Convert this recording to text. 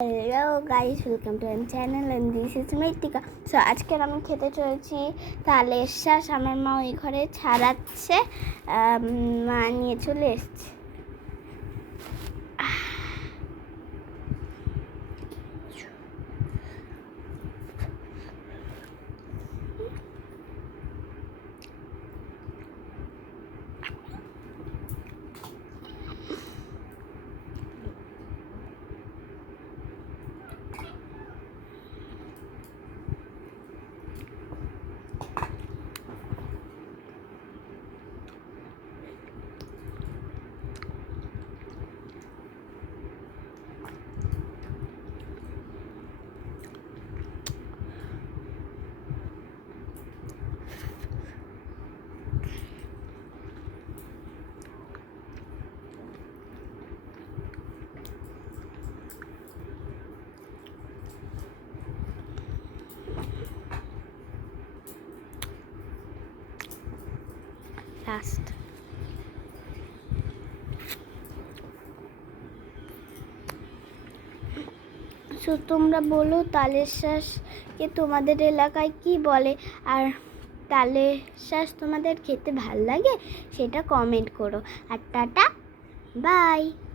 Hello guys welcome to my channel and this is Mrittika so আজকে আমি খেতে চলেছি তালের শ্বাস আমার মা ওই ঘরে ছাড়াচ্ছে মা নিয়ে চলে এসছে। লাস্ট তো তোমরা বলো তালের শ্বাসকে তোমাদের এলাকায় কি বলে? আর তালের শ্বাস তোমাদের খেতে ভালো লাগে? সেটা কমেন্ট করো। আর টাটা বাই